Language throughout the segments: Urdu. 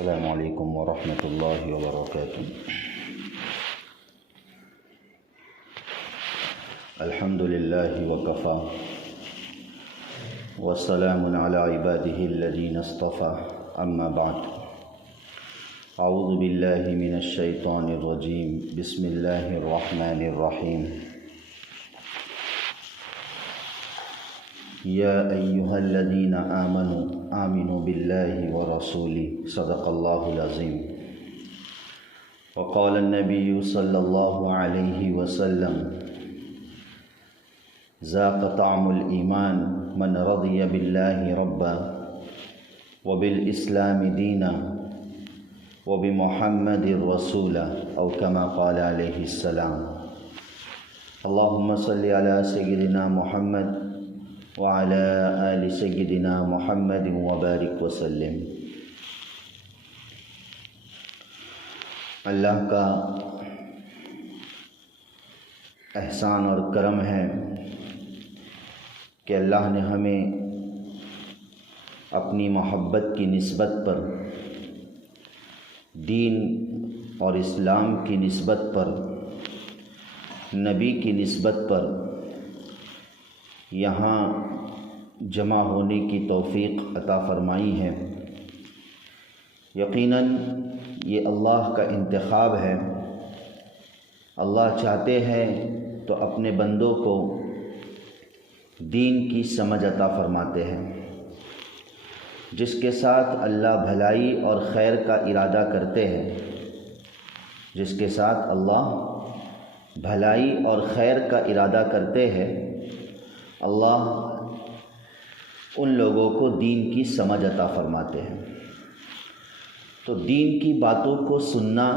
السلام علیکم ورحمۃ اللہ وبرکاتہ۔ الحمد للہ وکفی والسلام علی عبادہ الذین اصطفی، اما بعد، اعوذ باللہ من الشیطان الرجیم، بسم اللہ الرحمن الرحیم۔ یا ایہا الذین آمنوا باللہ ورسولہ، صدق اللہ العظیم۔ وقال النبی صلی اللہ علیہ وسلم، ذاق طعم الایمان من رضی باللہ ربا وبالاسلام دینا وبمحمد رسولا، او کما قال علیہ السلام۔ اللہم صلی علی سیدنا محمد وعلی آل سیدنا محمد وبارک وسلم۔ اللہ کا احسان اور کرم ہے کہ اللہ نے ہمیں اپنی محبت کی نسبت پر، دین اور اسلام کی نسبت پر، نبی کی نسبت پر یہاں جمع ہونے کی توفیق عطا فرمائی ہے۔ یقیناً یہ اللہ کا انتخاب ہے۔ اللہ چاہتے ہیں تو اپنے بندوں کو دین کی سمجھ عطا فرماتے ہیں۔ جس کے ساتھ اللہ بھلائی اور خیر کا ارادہ کرتے ہیں، جس کے ساتھ اللہ بھلائی اور خیر کا ارادہ کرتے ہیں، اللہ ان لوگوں کو دین کی سمجھ عطا فرماتے ہیں۔ تو دین کی باتوں کو سننا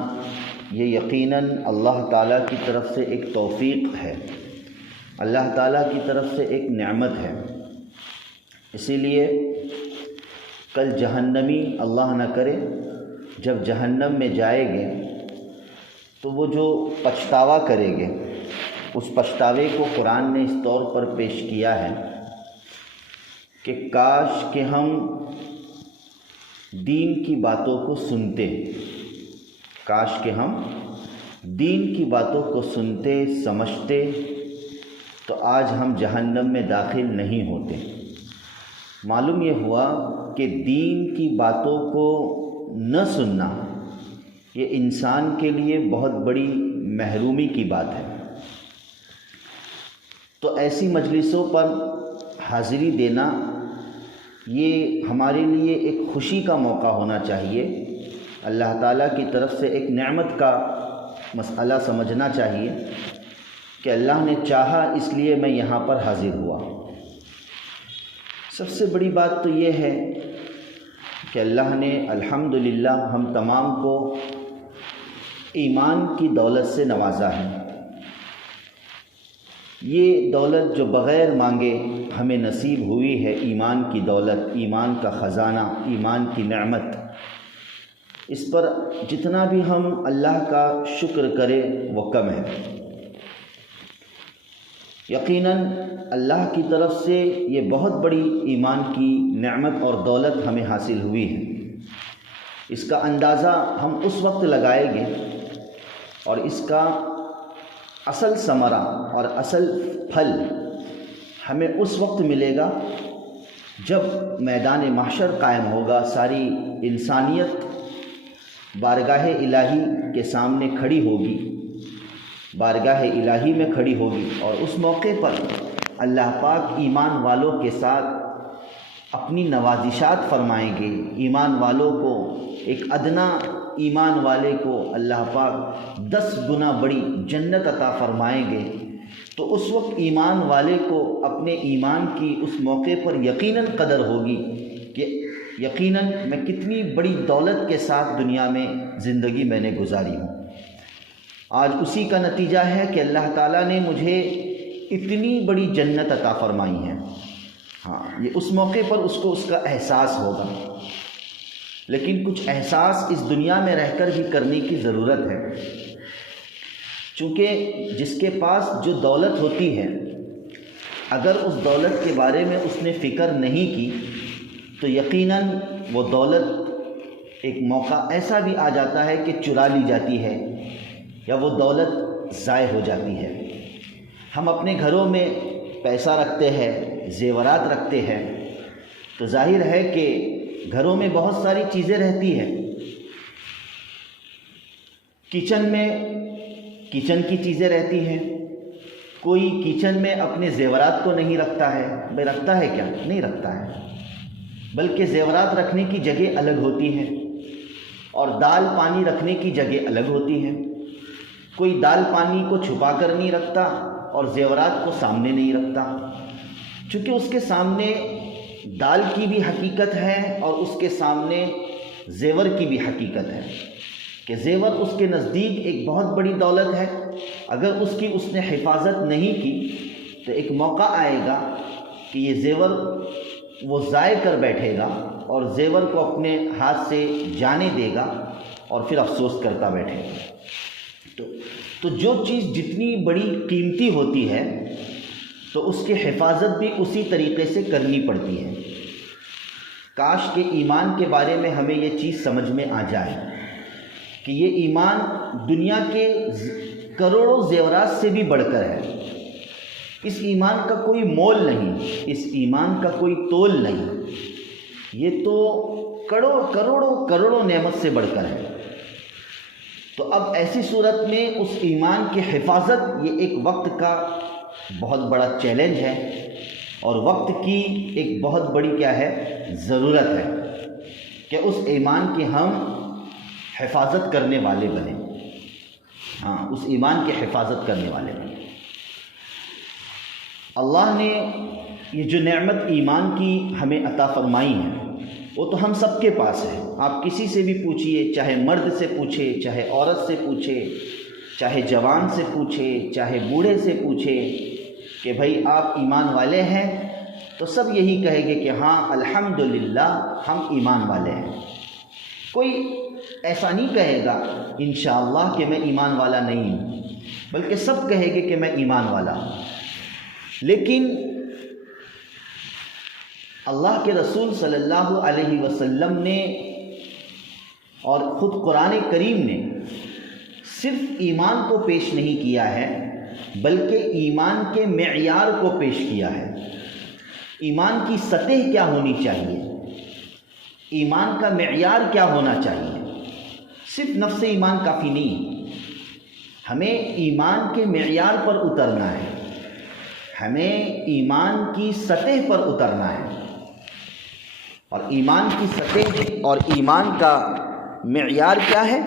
یہ یقیناً اللہ تعالیٰ کی طرف سے ایک توفیق ہے، اللہ تعالیٰ کی طرف سے ایک نعمت ہے۔ اسی لیے کل جہنمی، اللہ نہ کرے، جب جہنم میں جائیں گے تو وہ جو پچھتاوا کریں گے، اس پچھتاوے کو قرآن نے اس طور پر پیش کیا ہے کہ کاش کہ ہم دین کی باتوں کو سنتے، کاش کہ ہم دین کی باتوں کو سنتے، سمجھتے، تو آج ہم جہنم میں داخل نہیں ہوتے۔ معلوم یہ ہوا کہ دین کی باتوں کو نہ سننا یہ انسان کے لیے بہت بڑی محرومی کی بات ہے۔ تو ایسی مجلسوں پر حاضری دینا یہ ہمارے لیے ایک خوشی کا موقع ہونا چاہیے، اللہ تعالیٰ کی طرف سے ایک نعمت کا مسئلہ سمجھنا چاہیے کہ اللہ نے چاہا اس لیے میں یہاں پر حاضر ہوا۔ سب سے بڑی بات تو یہ ہے کہ اللہ نے الحمدللہ ہم تمام کو ایمان کی دولت سے نوازا ہے۔ یہ دولت جو بغیر مانگے ہمیں نصیب ہوئی ہے، ایمان کی دولت، ایمان کا خزانہ، ایمان کی نعمت، اس پر جتنا بھی ہم اللہ کا شکر کریں وہ کم ہے۔ یقیناً اللہ کی طرف سے یہ بہت بڑی ایمان کی نعمت اور دولت ہمیں حاصل ہوئی ہے۔ اس کا اندازہ ہم اس وقت لگائیں گے اور اس کا اصل ثمرہ اور اصل پھل ہمیں اس وقت ملے گا جب میدان محشر قائم ہوگا، ساری انسانیت بارگاہ الہی کے سامنے کھڑی ہوگی، بارگاہ الہی میں کھڑی ہوگی، اور اس موقع پر اللہ پاک ایمان والوں کے ساتھ اپنی نوازشات فرمائیں گے۔ ایمان والوں کو، ایک ادنا ایمان والے کو اللہ پاک 10 گنا بڑی جنت عطا فرمائیں گے۔ تو اس وقت ایمان والے کو اپنے ایمان کی اس موقع پر یقیناً قدر ہوگی کہ یقیناً میں کتنی بڑی دولت کے ساتھ دنیا میں زندگی میں نے گزاری ہوں۔ آج اسی کا نتیجہ ہے کہ اللہ تعالیٰ نے مجھے اتنی بڑی جنت عطا فرمائی ہے۔ ہاں، یہ اس موقع پر اس کو اس کا احساس ہوگا، لیکن کچھ احساس اس دنیا میں رہ کر بھی کرنے کی ضرورت ہے، چونکہ جس کے پاس جو دولت ہوتی ہے، اگر اس دولت کے بارے میں اس نے فکر نہیں کی تو یقیناً وہ دولت ایک موقع ایسا بھی آ جاتا ہے کہ چرا لی جاتی ہے یا وہ دولت ضائع ہو جاتی ہے۔ ہم اپنے گھروں میں پیسہ رکھتے ہیں، زیورات رکھتے ہیں، تو ظاہر ہے کہ گھروں میں بہت ساری چیزیں رہتی ہیں۔ کچن میں کچن کی چیزیں رہتی ہیں، کوئی کچن میں اپنے زیورات کو نہیں رکھتا ہے، بھئی رکھتا ہے کیا؟ نہیں رکھتا ہے، بلکہ زیورات رکھنے کی جگہ الگ ہوتی ہے اور دال پانی رکھنے کی جگہ الگ ہوتی ہے۔ کوئی دال پانی کو چھپا کر نہیں رکھتا اور زیورات کو سامنے نہیں رکھتا، چونکہ اس کے سامنے دال کی بھی حقیقت ہے اور اس کے سامنے زیور کی بھی حقیقت ہے کہ زیور اس کے نزدیک ایک بہت بڑی دولت ہے۔ اگر اس نے حفاظت نہیں کی تو ایک موقع آئے گا کہ یہ زیور وہ ضائع کر بیٹھے گا اور زیور کو اپنے ہاتھ سے جانے دے گا اور پھر افسوس کرتا بیٹھے گا۔ تو جو چیز جتنی بڑی قیمتی ہوتی ہے تو اس کی حفاظت بھی اسی طریقے سے کرنی پڑتی ہے۔ کاش کہ ایمان کے بارے میں ہمیں یہ چیز سمجھ میں آ جائے کہ یہ ایمان دنیا کے کروڑوں زیورات سے بھی بڑھ کر ہے۔ اس ایمان کا کوئی مول نہیں، اس ایمان کا کوئی تول نہیں، یہ تو کروڑوں نعمت سے بڑھ کر ہے۔ تو اب ایسی صورت میں اس ایمان کی حفاظت یہ ایک وقت کا بہت بڑا چیلنج ہے اور وقت کی ایک بہت بڑی کیا ہے ضرورت ہے کہ اس ایمان کی ہم حفاظت کرنے والے بنیں۔ اس ایمان کی حفاظت کرنے والے بنیں۔ اللہ نے یہ جو نعمت ایمان کی ہمیں عطا فرمائی ہے وہ تو ہم سب کے پاس ہے۔ آپ کسی سے بھی پوچھئے، چاہے مرد سے پوچھے، چاہے عورت سے پوچھے، چاہے جوان سے پوچھے، چاہے بوڑھے سے پوچھے کہ بھائی آپ ایمان والے ہیں، تو سب یہی کہیں گے کہ ہاں الحمدللہ ہم ایمان والے ہیں۔ کوئی ایسا نہیں کہے گا انشاءاللہ کہ میں ایمان والا نہیں ہوں، بلکہ سب کہے گے کہ میں ایمان والا ہوں۔ لیکن اللہ کے رسول صلی اللہ علیہ وسلم نے اور خود قرآن کریم نے صرف ایمان کو پیش نہیں کیا ہے بلکہ ایمان کے معیار کو پیش کیا ہے۔ ایمان کی سطح کیا ہونی چاہیے، ایمان کا معیار کیا ہونا چاہیے۔ صرف نفس ایمان کافی نہیں، ہمیں ایمان کے معیار پر اترنا ہے، ہمیں ایمان کی سطح پر اترنا ہے۔ اور ایمان کی سطح اور ایمان کا معیار کیا ہے،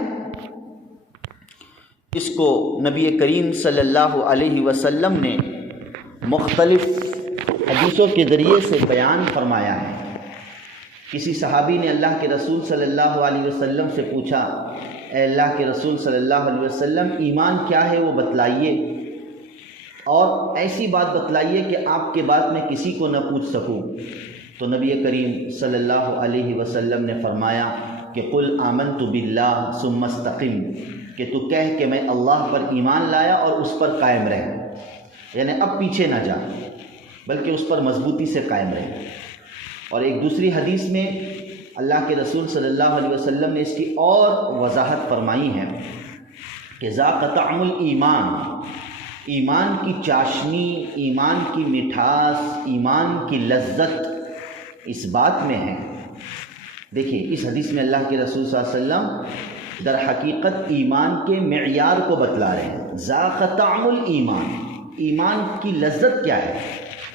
اس کو نبی کریم صلی اللہ علیہ وسلم نے مختلف حدیثوں کے ذریعے سے بیان فرمایا ہے۔ کسی صحابی نے اللہ کے رسول صلی اللہ علیہ وسلم سے پوچھا، اے اللہ کے رسول صلی اللہ علیہ وسلم ایمان کیا ہے وہ بتلائیے، اور ایسی بات بتلائیے کہ آپ کے بعد میں کسی کو نہ پوچھ سکوں۔ تو نبی کریم صلی اللہ علیہ وسلم نے فرمایا کہ قل آمنت باللہ ثم استقم، کہ تو کہہ کہ میں اللہ پر ایمان لایا اور اس پر قائم رہ، یعنی اب پیچھے نہ جا بلکہ اس پر مضبوطی سے قائم رہے۔ اور ایک دوسری حدیث میں اللہ کے رسول صلی اللہ علیہ وسلم نے اس کی اور وضاحت فرمائی ہے کہ ذاق طعم الایمان، ایمان کی چاشنی، ایمان کی مٹھاس، ایمان کی لذت اس بات میں ہے۔ دیکھیے اس حدیث میں اللہ کے رسول صلی اللہ علیہ وسلم در حقیقت ایمان کے معیار کو بتلا رہے ہیں۔ ذاق طعم الایمان، ایمان کی لذت کیا ہے،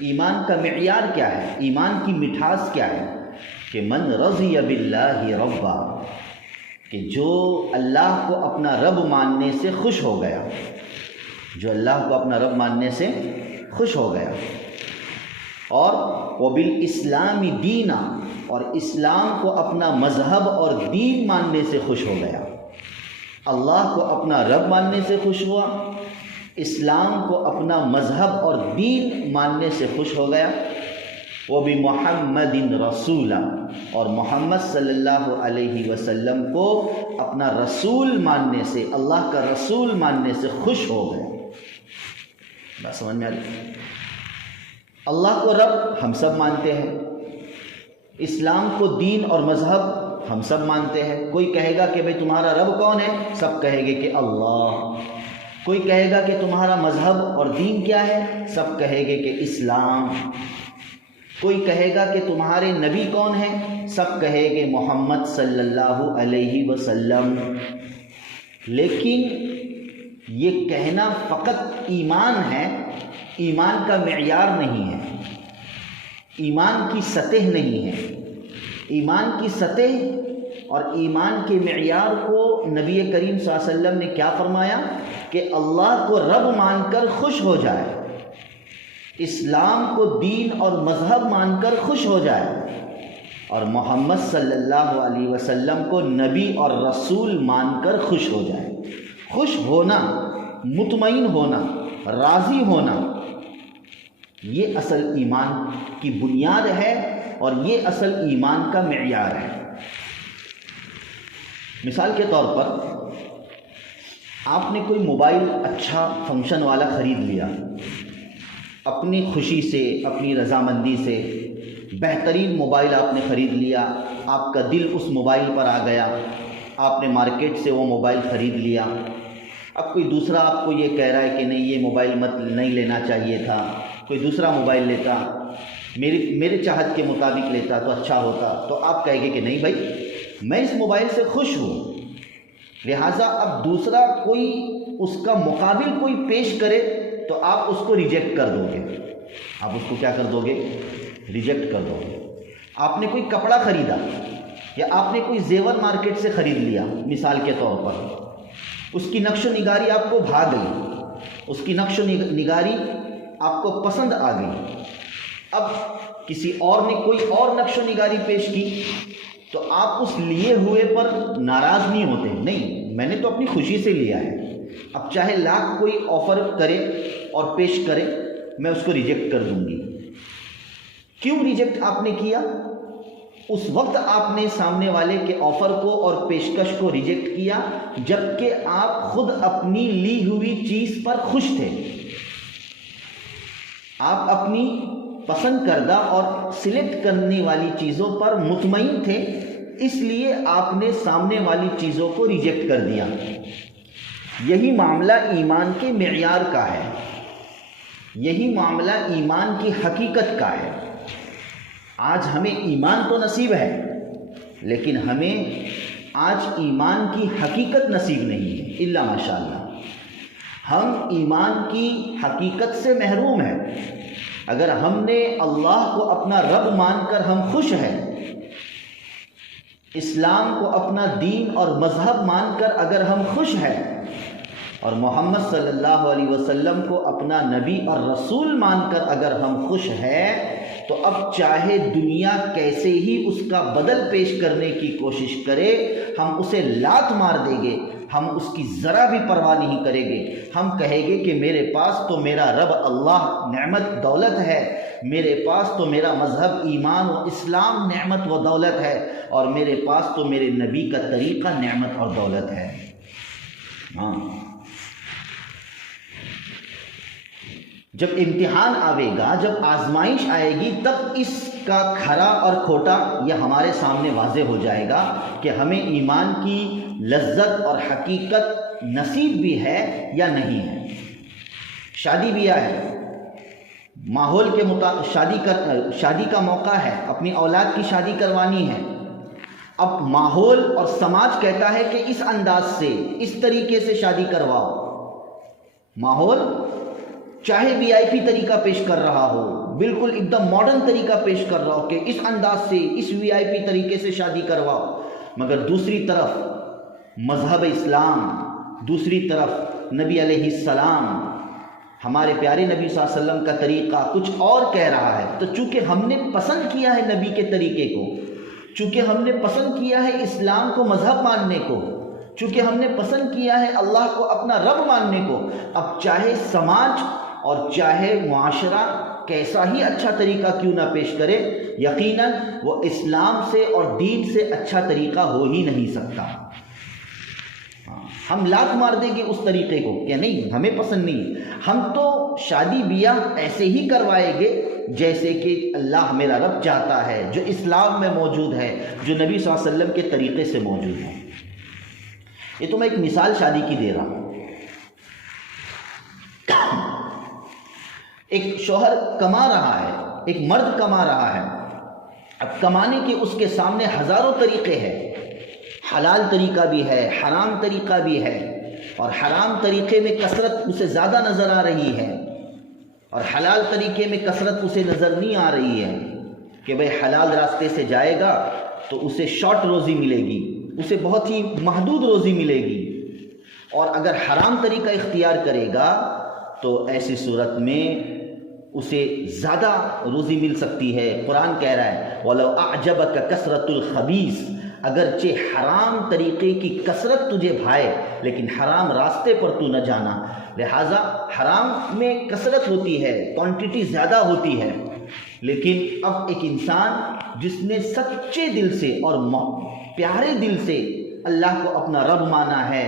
ایمان کا معیار کیا ہے، ایمان کی مٹھاس کیا ہے، کہ من رضی باللہ ربا، کہ جو اللہ کو اپنا رب ماننے سے خوش ہو گیا، جو اللہ کو اپنا رب ماننے سے خوش ہو گیا، اور وبالاسلام دینا، اور اسلام کو اپنا مذہب اور دین ماننے سے خوش ہو گیا۔ اللہ کو اپنا رب ماننے سے خوش ہوا، اسلام کو اپنا مذہب اور دین ماننے سے خوش ہو گیا، وبمحمد رسولا، اور محمد صلی اللہ علیہ وسلم کو اپنا رسول ماننے سے، اللہ کا رسول ماننے سے خوش ہو گئے۔ بات سمجھ میں آ رہی؟ اللہ کو رب ہم سب مانتے ہیں، اسلام کو دین اور مذہب ہم سب مانتے ہیں۔ کوئی کہے گا کہ بھئی تمہارا رب کون ہے؟ سب کہیں گے کہ اللہ۔ کوئی کہے گا کہ تمہارا مذہب اور دین کیا ہے؟ سب کہیں گے کہ اسلام۔ کوئی کہے گا کہ تمہارے نبی کون ہیں؟ سب کہیں گے محمد صلی اللہ علیہ وسلم۔ لیکن یہ کہنا فقط ایمان ہے، ایمان کا معیار نہیں ہے، ایمان کی سطح نہیں ہے۔ ایمان کی سطح اور ایمان کے معیار کو نبی کریم صلی اللہ علیہ وسلم نے کیا فرمایا کہ اللہ کو رب مان کر خوش ہو جائے، اسلام کو دین اور مذہب مان کر خوش ہو جائے، اور محمد صلی اللہ علیہ وسلم کو نبی اور رسول مان کر خوش ہو جائے۔ خوش ہونا، مطمئن ہونا، راضی ہونا، یہ اصل ایمان کی بنیاد ہے اور یہ اصل ایمان کا معیار ہے۔ مثال کے طور پر آپ نے کوئی موبائل اچھا فنکشن والا خرید لیا، اپنی خوشی سے، اپنی رضامندی سے بہترین موبائل آپ نے خرید لیا، آپ کا دل اس موبائل پر آ گیا، آپ نے مارکیٹ سے وہ موبائل خرید لیا۔ اب کوئی دوسرا آپ کو یہ کہہ رہا ہے کہ نہیں یہ موبائل نہیں لینا چاہیے تھا، کوئی دوسرا موبائل لیتا، میرے چاہت کے مطابق لیتا تو اچھا ہوتا، تو آپ کہیں گے کہ نہیں بھائی میں اس موبائل سے خوش ہوں، لہٰذا اب دوسرا کوئی اس کا مقابل کوئی پیش کرے تو آپ اس کو ریجیکٹ کر دو گے۔ آپ اس کو کیا کر دو گے؟ ریجیکٹ کر دو گے۔ آپ نے کوئی کپڑا خریدا یا آپ نے کوئی زیور مارکیٹ سے خرید لیا مثال کے طور پر، اس کی نقش و نگاری آپ کو بھا گئی، اس کی نقش و نگاری آپ کو پسند آ گئی، اب کسی اور نے کوئی اور نقش و نگاری پیش کی تو آپ اس لیے ہوئے پر ناراض نہیں ہوتے، نہیں میں نے تو اپنی خوشی سے لیا ہے، اب چاہے لاکھ کوئی آفر کرے اور پیش کرے میں اس کو ریجیکٹ کر دوں گی۔ کیوں ریجیکٹ آپ نے کیا؟ اس وقت آپ نے سامنے والے کے آفر کو اور پیشکش کو ریجیکٹ کیا جبکہ آپ خود اپنی لی ہوئی چیز پر خوش تھے، آپ اپنی پسند کردہ اور سلیکٹ کرنے والی چیزوں پر مطمئن تھے، اس لیے آپ نے سامنے والی چیزوں کو ریجیکٹ کر دیا۔ یہی معاملہ ایمان کے معیار کا ہے، یہی معاملہ ایمان کی حقیقت کا ہے۔ آج ہمیں ایمان تو نصیب ہے لیکن ہمیں آج ایمان کی حقیقت نصیب نہیں ہے، الا ماشاءاللہ۔ ہم ایمان کی حقیقت سے محروم ہیں۔ اگر ہم نے اللہ کو اپنا رب مان کر ہم خوش ہیں، اسلام کو اپنا دین اور مذہب مان کر اگر ہم خوش ہیں، اور محمد صلی اللہ علیہ وسلم کو اپنا نبی اور رسول مان کر اگر ہم خوش ہیں، تو اب چاہے دنیا کیسے ہی اس کا بدل پیش کرنے کی کوشش کرے، ہم اسے لات مار دیں گے، ہم اس کی ذرا بھی پرواہ نہیں کریں گے۔ ہم کہیں گے کہ میرے پاس تو میرا رب اللہ نعمت دولت ہے، میرے پاس تو میرا مذہب ایمان و اسلام نعمت و دولت ہے، اور میرے پاس تو میرے نبی کا طریقہ نعمت اور دولت ہے۔ ہاں، جب امتحان آئے گا، جب آزمائش آئے گی، تب اس کا کھرا اور کھوٹا یہ ہمارے سامنے واضح ہو جائے گا کہ ہمیں ایمان کی لذت اور حقیقت نصیب بھی ہے یا نہیں ہے۔ شادی بیاہ ہے، ماحول کے مطابق شادی کا موقع ہے، اپنی اولاد کی شادی کروانی ہے، اب ماحول اور سماج کہتا ہے کہ اس انداز سے، اس طریقے سے شادی کرواؤ۔ ماحول چاہے وی آئی پی طریقہ پیش کر رہا ہو، بالکل ایک دم ماڈرن طریقہ پیش کر رہا ہو کہ اس انداز سے، اس وی آئی پی طریقے سے شادی کرواؤ، مگر دوسری طرف مذہب اسلام، دوسری طرف نبی علیہ السلام، ہمارے پیارے نبی صلی اللہ علیہ وسلم کا طریقہ کچھ اور کہہ رہا ہے۔ تو چونکہ ہم نے پسند کیا ہے نبی کے طریقے کو، چونکہ ہم نے پسند کیا ہے اسلام کو مذہب ماننے کو، چونکہ ہم نے پسند کیا ہے اللہ کو اپنا رب ماننے کو، اب چاہے سماج اور چاہے معاشرہ کیسا ہی اچھا طریقہ کیوں نہ پیش کرے، یقیناً وہ اسلام سے اور دین سے اچھا طریقہ ہو ہی نہیں سکتا۔ ہم لات مار دیں گے اس طریقے کو کہ نہیں ہمیں پسند نہیں، ہم تو شادی بیاہ ایسے ہی کروائیں گے جیسے کہ اللہ میرا رب چاہتا ہے، جو اسلام میں موجود ہے، جو نبی صلی اللہ علیہ وسلم کے طریقے سے موجود ہے۔ یہ تو میں ایک مثال شادی کی دے رہا ہوں۔ ایک شوہر کما رہا ہے، ایک مرد کما رہا ہے، اب کمانے کے اس کے سامنے ہزاروں طریقے ہیں، حلال طریقہ بھی ہے، حرام طریقہ بھی ہے، اور حرام طریقے میں کثرت اسے زیادہ نظر آ رہی ہے اور حلال طریقے میں کثرت اسے نظر نہیں آ رہی ہے کہ بھئی حلال راستے سے جائے گا تو اسے شارٹ روزی ملے گی، اسے بہت ہی محدود روزی ملے گی، اور اگر حرام طریقہ اختیار کرے گا تو ایسی صورت میں اسے زیادہ روزی مل سکتی ہے۔ قرآن کہہ رہا ہے وَلَوْ أَعْجَبَكَ كَثْرَةُ الْخَبِيثِ، اگرچہ حرام طریقے کی کثرت تجھے بھائے لیکن حرام راستے پر تو نہ جانا، لہٰذا حرام میں کثرت ہوتی ہے، کوانٹٹی زیادہ ہوتی ہے، لیکن اب ایک انسان جس نے سچے دل سے اور پیارے دل سے اللہ کو اپنا رب مانا ہے،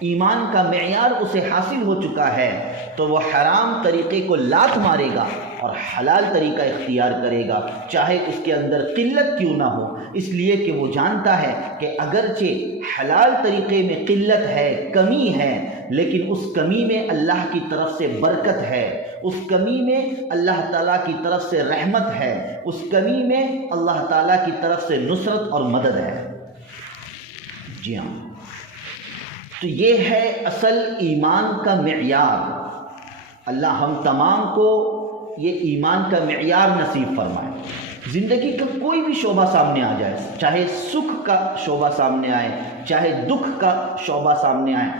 ایمان کا معیار اسے حاصل ہو چکا ہے، تو وہ حرام طریقے کو لات مارے گا اور حلال طریقہ اختیار کرے گا، چاہے اس کے اندر قلت کیوں نہ ہو، اس لیے کہ وہ جانتا ہے کہ اگرچہ حلال طریقے میں قلت ہے، کمی ہے، لیکن اس کمی میں اللہ کی طرف سے برکت ہے، اس کمی میں اللہ تعالیٰ کی طرف سے رحمت ہے، اس کمی میں اللہ تعالیٰ کی طرف سے نصرت اور مدد ہے۔ جی ہاں، تو یہ ہے اصل ایمان کا معیار۔ اللہ ہم تمام کو یہ ایمان کا معیار نصیب فرمائے۔ زندگی کا کوئی بھی شعبہ سامنے آ جائے، چاہے سکھ کا شعبہ سامنے آئے، چاہے دکھ کا شعبہ سامنے آئے،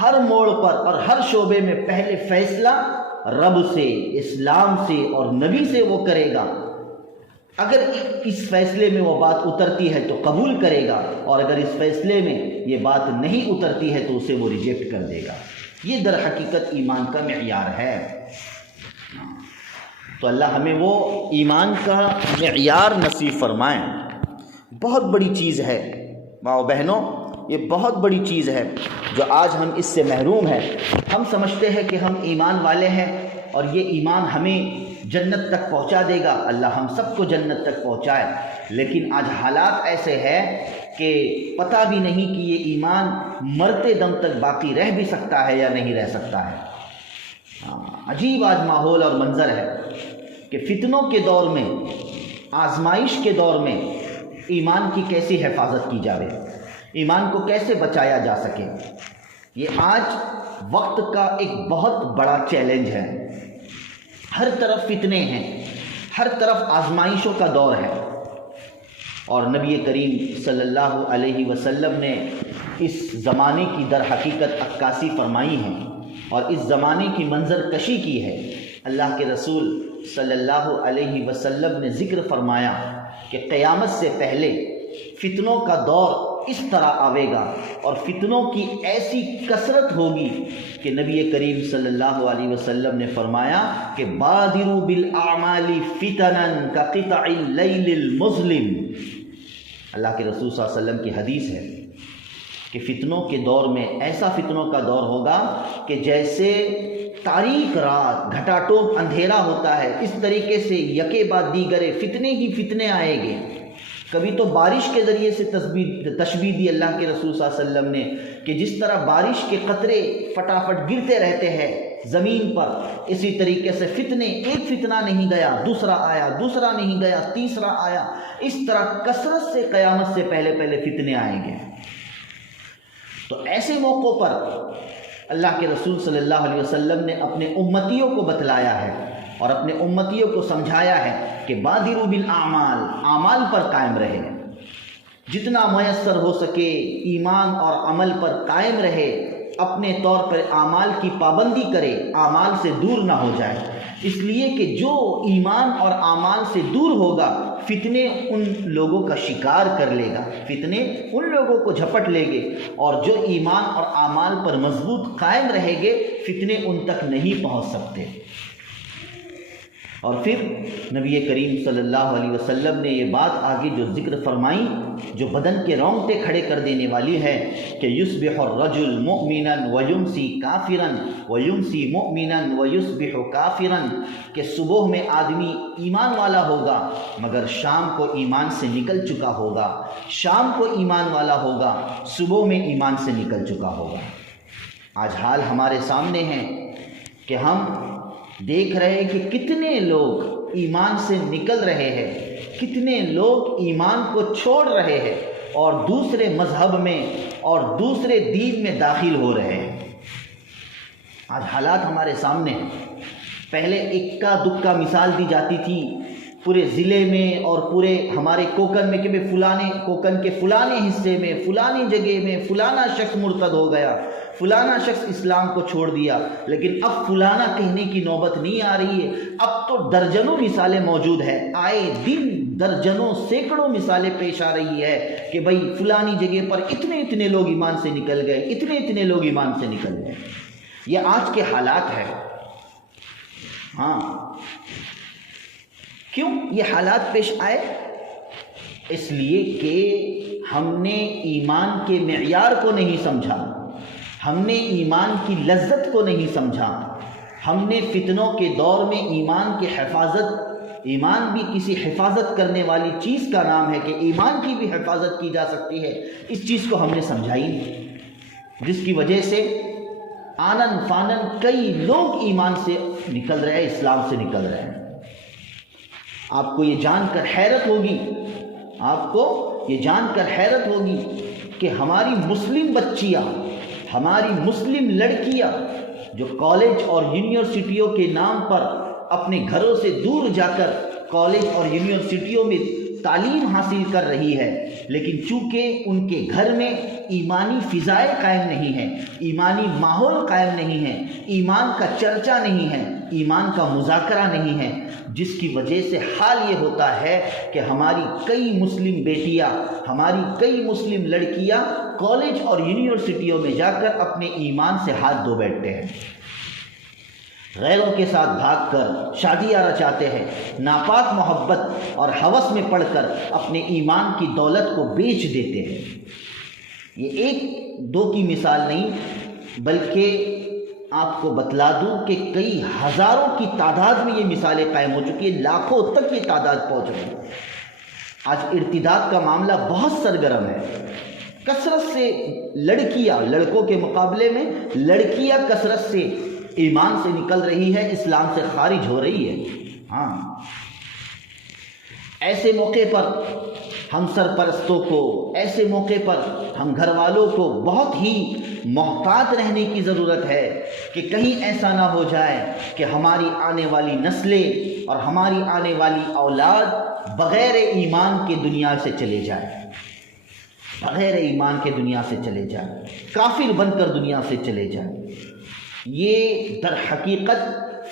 ہر موڑ پر اور ہر شعبے میں پہلے فیصلہ رب سے، اسلام سے اور نبی سے وہ کرے گا۔ اگر اس فیصلے میں وہ بات اترتی ہے تو قبول کرے گا، اور اگر اس فیصلے میں یہ بات نہیں اترتی ہے تو اسے وہ ریجیکٹ کر دے گا۔ یہ در حقیقت ایمان کا معیار ہے۔ تو اللہ ہمیں وہ ایمان کا معیار نصیب فرمائیں۔ بہت بڑی چیز ہے ماؤ بہنوں، یہ بہت بڑی چیز ہے جو آج ہم اس سے محروم ہیں۔ ہم سمجھتے ہیں کہ ہم ایمان والے ہیں اور یہ ایمان ہمیں جنت تک پہنچا دے گا، اللہ ہم سب کو جنت تک پہنچائے، لیکن آج حالات ایسے ہیں کہ پتہ بھی نہیں کہ یہ ایمان مرتے دم تک باقی رہ بھی سکتا ہے یا نہیں رہ سکتا ہے۔ عجیب آج ماحول اور منظر ہے کہ فتنوں کے دور میں، آزمائش کے دور میں ایمان کی کیسی حفاظت کی جائے، ایمان کو کیسے بچایا جا سکے۔ یہ آج وقت کا ایک بہت بڑا چیلنج ہے۔ ہر طرف فتنے ہیں، ہر طرف آزمائشوں کا دور ہے، اور نبی کریم صلی اللہ علیہ وسلم نے اس زمانے کی در حقیقت عکاسی فرمائی ہے اور اس زمانے کی منظر کشی کی ہے۔ اللہ کے رسول صلی اللہ علیہ وسلم نے ذکر فرمایا کہ قیامت سے پہلے فتنوں کا دور اس طرح آئے گا اور فتنوں کی ایسی کثرت ہوگی کہ نبی کریم صلی اللہ علیہ وسلم نے فرمایا کہ بادروا بالاعمال فتنا کقطع اللیل المظلم۔ اللہ کے رسول صلی اللہ علیہ وسلم کی حدیث ہے کہ فتنوں کے دور میں ایسا فتنوں کا دور ہوگا کہ جیسے تاریک رات، گھٹا ٹوپ اندھیرا ہوتا ہے، اس طریقے سے یکے بعد دیگرے فتنے ہی فتنے آئیں گے۔ کبھی تو بارش کے ذریعے سے تشبیہ دی اللہ کے رسول صلی اللہ علیہ وسلم نے کہ جس طرح بارش کے قطرے فٹافٹ گرتے رہتے ہیں زمین پر، اسی طریقے سے فتنے، ایک فتنہ نہیں گیا دوسرا آیا، دوسرا نہیں گیا تیسرا آیا، اس طرح کثرت سے قیامت سے پہلے پہلے فتنے آئیں گے۔ تو ایسے موقعوں پر اللہ کے رسول صلی اللہ علیہ وسلم نے اپنے امتیوں کو بتلایا ہے اور اپنے امتیوں کو سمجھایا ہے کہ بادروا بالاعمال، اعمال پر قائم رہے، جتنا میسر ہو سکے ایمان اور عمل پر قائم رہے، اپنے طور پر اعمال کی پابندی کرے، اعمال سے دور نہ ہو جائے، اس لیے کہ جو ایمان اور اعمال سے دور ہوگا فتنے ان لوگوں کا شکار کر لے گا، فتنے ان لوگوں کو جھپٹ لے گے، اور جو ایمان اور اعمال پر مضبوط قائم رہے گے فتنے ان تک نہیں پہنچ سکتے۔ اور پھر نبی کریم صلی اللہ علیہ وسلم نے یہ بات آگے جو ذکر فرمائی جو بدن کے رونگٹے کھڑے کر دینے والی ہے کہ یصبح الرجل مؤمنا ویمسی کافرا ویمسی مؤمنا ویصبح کافرا، کہ صبح میں آدمی ایمان والا ہوگا مگر شام کو ایمان سے نکل چکا ہوگا، شام کو ایمان والا ہوگا صبح میں ایمان سے نکل چکا ہوگا۔ آج حال ہمارے سامنے ہے کہ ہم دیکھ رہے ہیں کہ کتنے لوگ ایمان سے نکل رہے ہیں، کتنے لوگ ایمان کو چھوڑ رہے ہیں اور دوسرے مذہب میں اور دوسرے دین میں داخل ہو رہے ہیں۔ آج حالات ہمارے سامنے ہیں۔ پہلے اکا دکا مثال دی جاتی تھی پورے ضلع میں اور پورے ہمارے کوکن میں کہ کوکن کے فلانے حصے میں فلانی جگہ میں فلانا شخص مرتد ہو گیا، فلانا شخص اسلام کو چھوڑ دیا، لیکن اب فلانا کہنے کی نوبت نہیں آ رہی ہے۔ اب تو درجنوں مثالیں موجود ہیں، آئے دن درجنوں سینکڑوں مثالیں پیش آ رہی ہے کہ بھئی فلانی جگہ پر اتنے لوگ ایمان سے نکل گئے، اتنے لوگ ایمان سے نکل گئے۔ یہ آج کے حالات ہیں۔ ہاں، کیوں یہ حالات پیش آئے؟ اس لیے کہ ہم نے ایمان کے معیار کو نہیں سمجھا، ہم نے ایمان کی لذت کو نہیں سمجھا، ہم نے فتنوں کے دور میں ایمان کی حفاظت، ایمان بھی کسی حفاظت کرنے والی چیز کا نام ہے کہ ایمان کی بھی حفاظت کی جا سکتی ہے، اس چیز کو ہم نے سمجھا ہی نہیں، جس کی وجہ سے آنن فانن کئی لوگ ایمان سے نکل رہے ہیں، اسلام سے نکل رہے ہیں۔ آپ کو یہ جان کر حیرت ہوگی، آپ کو یہ جان کر حیرت ہوگی کہ ہماری مسلم بچیاں، ہماری مسلم لڑکیاں جو کالج اور یونیورسٹیوں کے نام پر اپنے گھروں سے دور جا کر کالج اور یونیورسٹیوں میں تعلیم حاصل کر رہی ہے، لیکن چونکہ ان کے گھر میں ایمانی فضائیں قائم نہیں ہیں، ایمانی ماحول قائم نہیں ہے، ایمان کا چرچا نہیں ہے، ایمان کا مذاکرہ نہیں ہے، جس کی وجہ سے حال یہ ہوتا ہے کہ ہماری کئی مسلم بیٹیاں، ہماری کئی مسلم لڑکیاں کالج اور یونیورسٹیوں میں جا کر اپنے ایمان سے ہاتھ دھو بیٹھتے ہیں، غیروں کے ساتھ بھاگ کر شادیاں رچاتے ہیں، ناپاک محبت اور ہوس میں پڑھ کر اپنے ایمان کی دولت کو بیچ دیتے ہیں۔ یہ ایک دو کی مثال نہیں، بلکہ آپ کو بتلا دوں کہ کئی ہزاروں کی تعداد میں یہ مثالیں قائم ہو چکی ہیں، لاکھوں تک یہ تعداد پہنچ رہی ہے۔ آج ارتداد کا معاملہ بہت سرگرم ہے، کثرت سے لڑکیاں، لڑکوں کے مقابلے میں لڑکیاں کثرت سے ایمان سے نکل رہی ہے، اسلام سے خارج ہو رہی ہے۔ ہاں، ایسے موقع پر ہم سرپرستوں کو، ایسے موقع پر ہم گھر والوں کو بہت ہی محتاط رہنے کی ضرورت ہے کہ کہیں ایسا نہ ہو جائے کہ ہماری آنے والی نسلیں اور ہماری آنے والی اولاد بغیر ایمان کے دنیا سے چلے جائے، بغیر ایمان کے دنیا سے چلے جائے، کافر بن کر دنیا سے چلے جائے۔ یہ در حقیقت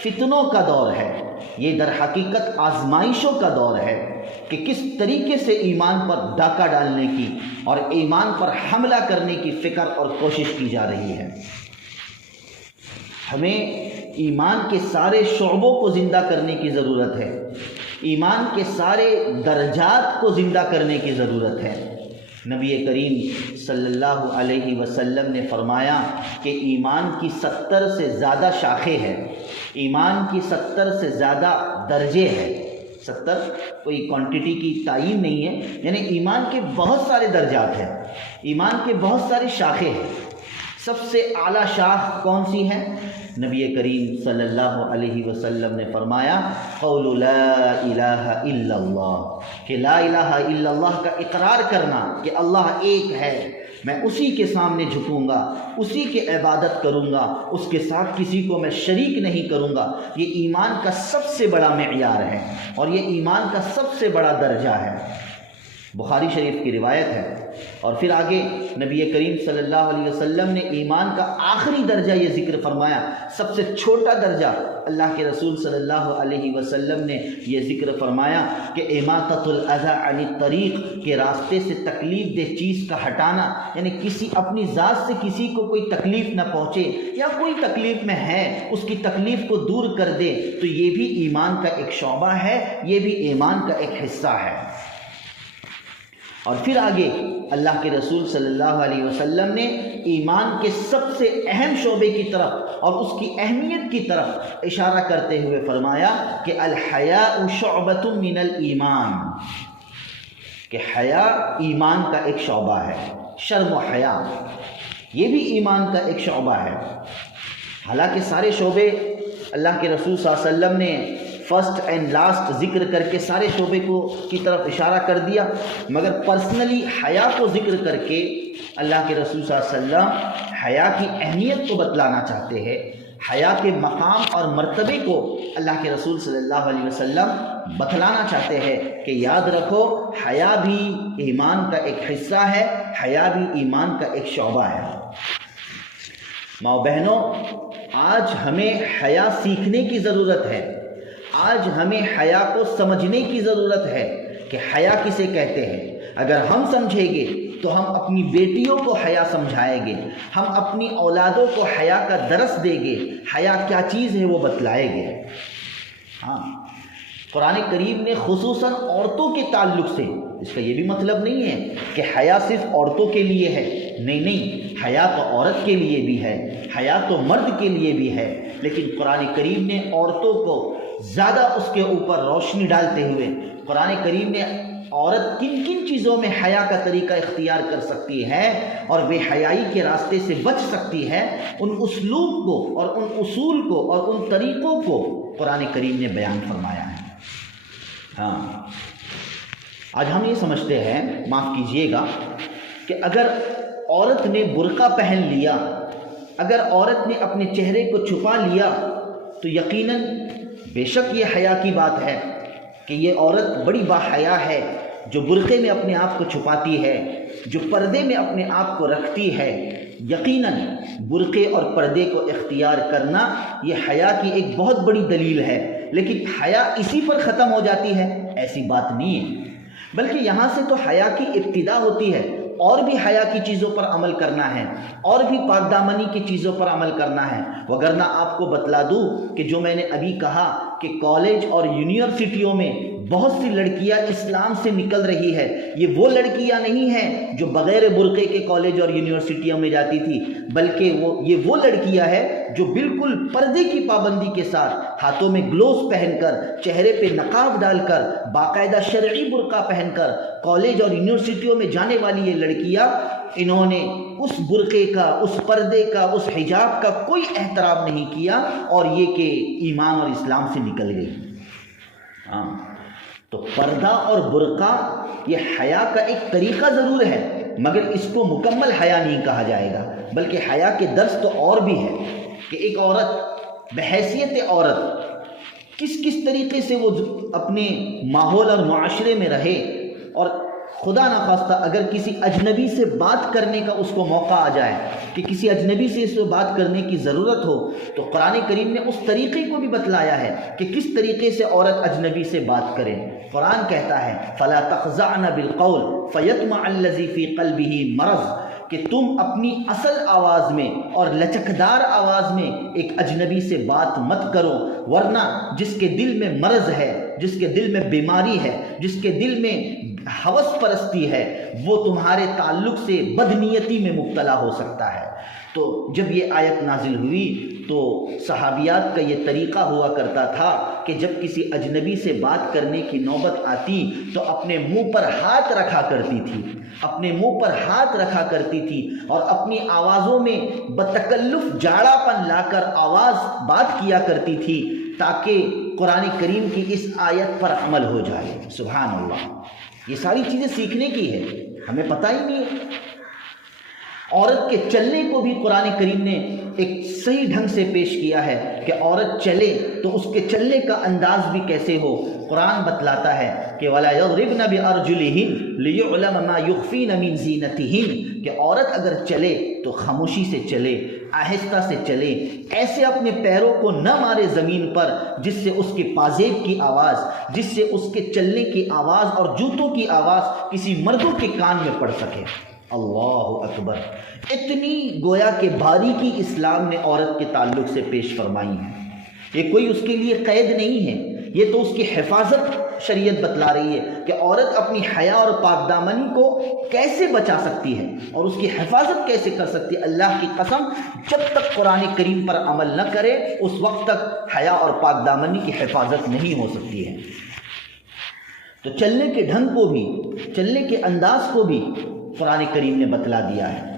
فتنوں کا دور ہے، یہ در حقیقت آزمائشوں کا دور ہے کہ کس طریقے سے ایمان پر ڈاکہ ڈالنے کی اور ایمان پر حملہ کرنے کی فکر اور کوشش کی جا رہی ہے۔ ہمیں ایمان کے سارے شعبوں کو زندہ کرنے کی ضرورت ہے، ایمان کے سارے درجات کو زندہ کرنے کی ضرورت ہے۔ نبی کریم صلی اللہ علیہ وسلم نے فرمایا کہ ایمان کی 70 سے زیادہ شاخیں ہیں، ایمان کی 70 سے زیادہ درجے ہیں۔ 70 کوئی کوانٹٹی کی تعین نہیں ہے، یعنی ایمان کے بہت سارے درجات ہیں، ایمان کے بہت ساری شاخیں ہیں۔ سب سے اعلیٰ شاخ کون سی ہے؟ نبی کریم صلی اللہ علیہ وسلم نے فرمایا قول لا الہ الا اللہ، کہ لا الہ الا اللہ کا اقرار کرنا کہ اللہ ایک ہے، میں اسی کے سامنے جھکوں گا، اسی کی عبادت کروں گا، اس کے ساتھ کسی کو میں شریک نہیں کروں گا۔ یہ ایمان کا سب سے بڑا معیار ہے اور یہ ایمان کا سب سے بڑا درجہ ہے۔ بخاری شریف کی روایت ہے۔ اور پھر آگے نبی کریم صلی اللہ علیہ وسلم نے ایمان کا آخری درجہ یہ ذکر فرمایا، سب سے چھوٹا درجہ اللہ کے رسول صلی اللہ علیہ وسلم نے یہ ذکر فرمایا کہ اماطۃ الاذی عن الطریق، کے راستے سے تکلیف دہ چیز کا ہٹانا، یعنی کسی اپنی ذات سے کسی کو کوئی تکلیف نہ پہنچے یا کوئی تکلیف میں ہے اس کی تکلیف کو دور کر دے، تو یہ بھی ایمان کا ایک شعبہ ہے، یہ بھی ایمان کا ایک حصہ ہے۔ اور پھر آگے اللہ کے رسول صلی اللہ علیہ وسلم نے ایمان کے سب سے اہم شعبے کی طرف اور اس کی اہمیت کی طرف اشارہ کرتے ہوئے فرمایا کہ الحیاء شعبۃ من الایمان، کہ حیا ایمان کا ایک شعبہ ہے، شرم و حیا یہ بھی ایمان کا ایک شعبہ ہے۔ حالانکہ سارے شعبے اللہ کے رسول صلی اللہ علیہ وسلم نے فرسٹ اینڈ لاسٹ ذکر کر کے سارے شعبے کی طرف اشارہ کر دیا، مگر پرسنلی حیا کو ذکر کر کے اللہ کے رسول صلی اللہ علیہ وسلم حیا کی اہمیت کو بتلانا چاہتے ہیں، حیا کے مقام اور مرتبے کو اللہ کے رسول صلی اللہ علیہ وسلم بتلانا چاہتے ہیں کہ یاد رکھو حیا بھی ایمان کا ایک حصہ ہے، حیا بھی ایمان کا ایک شعبہ ہے۔ ماؤ بہنوں، آج ہمیں حیا سیکھنے کی ضرورت ہے، آج ہمیں حیا کو سمجھنے کی ضرورت ہے کہ حیا کسے کہتے ہیں۔ اگر ہم سمجھیں گے تو ہم اپنی بیٹیوں کو حیا سمجھائیں گے، ہم اپنی اولادوں کو حیا کا درس دیں گے، حیا کیا چیز ہے وہ بتلائیں گے۔ ہاں، قرآن کریم نے خصوصاً عورتوں کے تعلق سے، اس کا یہ بھی مطلب نہیں ہے کہ حیا صرف عورتوں کے لیے ہے، نہیں، حیا تو عورت کے لیے بھی ہے، حیا تو مرد کے لیے بھی ہے، لیکن قرآن کریم نے عورتوں کو زیادہ اس کے اوپر روشنی ڈالتے ہوئے قرآن کریم نے عورت کن کن چیزوں میں حیا کا طریقہ اختیار کر سکتی ہے اور بے حیائی کے راستے سے بچ سکتی ہے، ان اسلوب کو اور ان اصول کو اور ان طریقوں کو قرآن کریم نے بیان فرمایا ہے۔ ہاں، آج ہم یہ سمجھتے ہیں، معاف کیجئے گا، کہ اگر عورت نے برقع پہن لیا، اگر عورت نے اپنے چہرے کو چھپا لیا تو یقیناً بے شک یہ حیا کی بات ہے کہ یہ عورت بڑی باحیا ہے جو برقعے میں اپنے آپ کو چھپاتی ہے، جو پردے میں اپنے آپ کو رکھتی ہے۔ یقیناً برقعے اور پردے کو اختیار کرنا یہ حیا کی ایک بہت بڑی دلیل ہے، لیکن حیا اسی پر ختم ہو جاتی ہے ایسی بات نہیں ہے، بلکہ یہاں سے تو حیا کی ابتدا ہوتی ہے، اور بھی حیا کی چیزوں پر عمل کرنا ہے، اور بھی پاک دامنی کی چیزوں پر عمل کرنا ہے۔ وگرنہ آپ کو بتلا دوں کہ جو میں نے ابھی کہا کہ کالج اور یونیورسٹیوں میں بہت سی لڑکیاں اسلام سے نکل رہی ہے، یہ وہ لڑکیاں نہیں ہیں جو بغیر برقعے کے کالج اور یونیورسٹیوں میں جاتی تھی، بلکہ یہ وہ لڑکیاں ہیں جو بالکل پردے کی پابندی کے ساتھ ہاتھوں میں گلوز پہن کر، چہرے پہ نقاب ڈال کر، باقاعدہ شرعی برقع پہن کر کالج اور یونیورسٹیوں میں جانے والی یہ لڑکیاں، انہوں نے اس برقعے کا، اس پردے کا، اس حجاب کا کوئی احترام نہیں کیا اور یہ کہ ایمان اور اسلام سے نکل گئی۔ ہاں، تو پردہ اور برقع یہ حیا کا ایک طریقہ ضرور ہے، مگر اس کو مکمل حیا نہیں کہا جائے گا، بلکہ حیا کے درس تو اور بھی ہے کہ ایک عورت بحیثیت عورت کس طریقے سے وہ اپنے ماحول اور معاشرے میں رہے، اور خدا نخواستہ اگر کسی اجنبی سے بات کرنے کا اس کو موقع آ جائے کہ کسی اجنبی سے اس کو بات کرنے کی ضرورت ہو، تو قرآن کریم نے اس طریقے کو بھی بتلایا ہے کہ کس طریقے سے عورت اجنبی سے بات کرے۔ قرآن کہتا ہے فَلَا تَخْضَعْنَ بِالْقَوْلِ فَيَطْمَعَ الَّذِي فِي قَلْبِهِ مَرَضٌ، کہ تم اپنی اصل آواز میں اور لچکدار آواز میں ایک اجنبی سے بات مت کرو، ورنہ جس کے دل میں مرض ہے، جس کے دل میں بیماری ہے، جس کے دل میں ہوس پرستی ہے، وہ تمہارے تعلق سے بدنیتی میں مبتلا ہو سکتا ہے۔ تو جب یہ آیت نازل ہوئی تو صحابیات کا یہ طریقہ ہوا کرتا تھا کہ جب کسی اجنبی سے بات کرنے کی نوبت آتی تو اپنے منہ پر ہاتھ رکھا کرتی تھی، اپنے منہ پر ہاتھ رکھا کرتی تھی اور اپنی آوازوں میں بتکلف جاڑا پن لا کر بات کیا کرتی تھی تاکہ قرآن کریم کی اس آیت پر عمل ہو جائے۔ سبحان اللہ، یہ ساری چیزیں سیکھنے کی ہے، ہمیں پتہ ہی نہیں ہے۔ عورت کے چلنے کو بھی قرآن کریم نے ایک صحیح ڈھنگ سے پیش کیا ہے کہ عورت چلے تو اس کے چلنے کا انداز بھی کیسے ہو۔ قرآن بتلاتا ہے کہ وَلَا يَضْرِبْنَ بِأَرْجُلِهِنَّ لِيُعْلَمَ مَا يُخْفِينَ مِنْ زِينَتِهِنَّ، کہ عورت اگر چلے تو خاموشی سے چلے آہستہ سے چلے، ایسے اپنے پیروں کو نہ مارے زمین پر جس سے اس کے پازیب کی آواز، جس سے اس کے چلنے کی آواز اور جوتوں کی آواز کسی مردوں کے کان میں پڑ سکے۔ اللہ اکبر! اتنی گویا کہ باریکی اسلام نے عورت کے تعلق سے پیش فرمائی ہے۔ یہ کوئی اس کے لیے قید نہیں ہے، یہ تو اس کی حفاظت شریعت بتلا رہی ہے کہ عورت اپنی حیا اور پاک دامنی کو کیسے بچا سکتی ہے اور اس کی حفاظت کیسے کر سکتی ہے۔ اللہ کی قسم، جب تک قرآن کریم پر عمل نہ کرے اس وقت تک حیا اور پاک دامنی کی حفاظت نہیں ہو سکتی ہے۔ تو چلنے کے ڈھنگ کو بھی، چلنے کے انداز کو بھی قرآن کریم نے بتلا دیا ہے،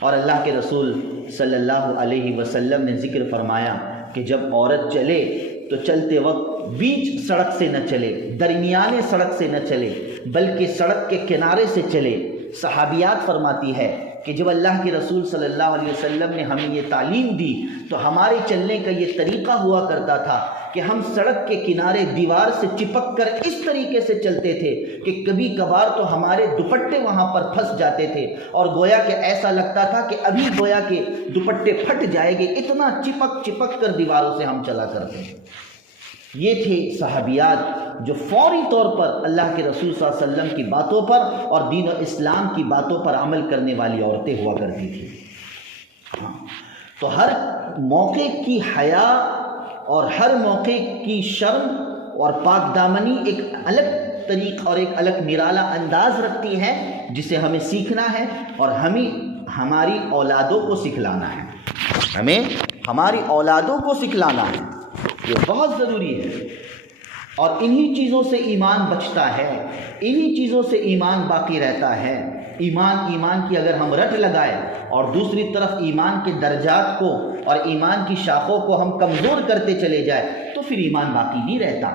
اور اللہ کے رسول صلی اللہ علیہ وسلم نے ذکر فرمایا کہ جب عورت چلے تو چلتے وقت بیچ سڑک سے نہ چلے، درمیانے سڑک سے نہ چلے، بلکہ سڑک کے کنارے سے چلے۔ صحابیات فرماتی ہے کہ جب اللہ کے رسول صلی اللہ علیہ وسلم نے ہمیں یہ تعلیم دی تو ہمارے چلنے کا یہ طریقہ ہوا کرتا تھا کہ ہم سڑک کے کنارے دیوار سے چپک کر اس طریقے سے چلتے تھے کہ کبھی کبھار تو ہمارے دوپٹے وہاں پر پھنس جاتے تھے اور گویا کہ ایسا لگتا تھا کہ ابھی گویا کہ دوپٹے پھٹ جائیں گے، اتنا چپک چپک کر دیواروں سے ہم چلا کرتے تھے۔ یہ تھے صحابیات جو فوری طور پر اللہ کے رسول صلی اللہ علیہ وسلم کی باتوں پر اور دین و اسلام کی باتوں پر عمل کرنے والی عورتیں ہوا کرتی تھیں۔ تو ہر موقع کی حیا اور ہر موقع کی شرم اور پاک دامنی ایک الگ طریق اور ایک الگ نرالا انداز رکھتی ہے جسے ہمیں سیکھنا ہے اور ہمیں ہماری اولادوں کو سکھلانا ہے، ہمیں ہماری اولادوں کو سکھلانا ہے، یہ بہت ضروری ہے۔ اور انہی چیزوں سے ایمان بچتا ہے، انہی چیزوں سے ایمان باقی رہتا ہے۔ ایمان کی اگر ہم رٹ لگائے اور دوسری طرف ایمان کے درجات کو اور ایمان کی شاخوں کو ہم کمزور کرتے چلے جائیں تو پھر ایمان باقی نہیں رہتا۔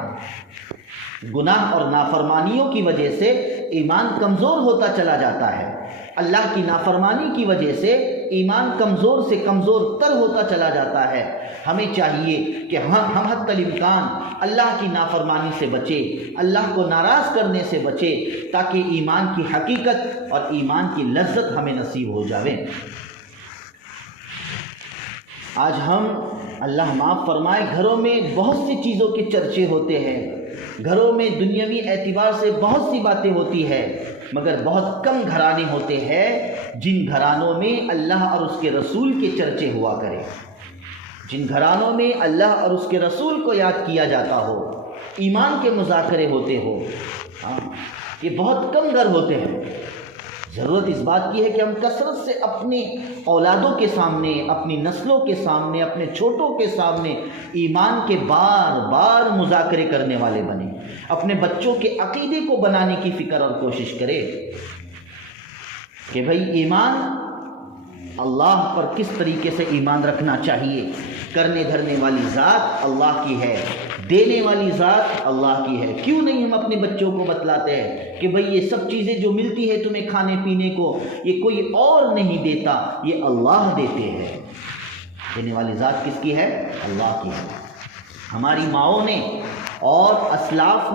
گناہ اور نافرمانیوں کی وجہ سے ایمان کمزور ہوتا چلا جاتا ہے، اللہ کی نافرمانی کی وجہ سے ایمان کمزور سے کمزور تر ہوتا چلا جاتا ہے۔ ہمیں چاہیے کہ ہم حتی الامکان اللہ کی نافرمانی سے بچے، اللہ کو ناراض کرنے سے بچے، تاکہ ایمان کی حقیقت اور ایمان کی لذت ہمیں نصیب ہو جاوے۔ آج ہم، اللہ معاف فرمائے، گھروں میں بہت سی چیزوں کے چرچے ہوتے ہیں، گھروں میں دنیاوی اعتبار سے بہت سی باتیں ہوتی ہے، مگر بہت کم گھرانے ہوتے ہیں جن گھرانوں میں اللہ اور اس کے رسول کے چرچے ہوا کرے، جن گھرانوں میں اللہ اور اس کے رسول کو یاد کیا جاتا ہو، ایمان کے مذاکرے ہوتے ہو۔ یہ بہت کم گھر ہوتے ہیں۔ ضرورت اس بات کی ہے کہ ہم کثرت سے اپنے اولادوں کے سامنے، اپنی نسلوں کے سامنے، اپنے چھوٹوں کے سامنے ایمان کے بار بار مذاکرے کرنے والے بنیں، اپنے بچوں کے عقیدے کو بنانے کی فکر اور کوشش کرے کہ بھئی ایمان، اللہ پر کس طریقے سے ایمان رکھنا چاہیے۔ کرنے دھرنے والی ذات اللہ کی ہے، دینے والی ذات اللہ کی ہے۔ کیوں نہیں ہم اپنے بچوں کو بتلاتے ہیں کہ بھئی یہ سب چیزیں جو ملتی ہے تمہیں کھانے پینے کو، یہ کوئی اور نہیں دیتا، یہ اللہ دیتے ہیں۔ دینے والی ذات کس کی ہے؟ اللہ کی ہے۔ ہماری ماؤں نے اور اسلاف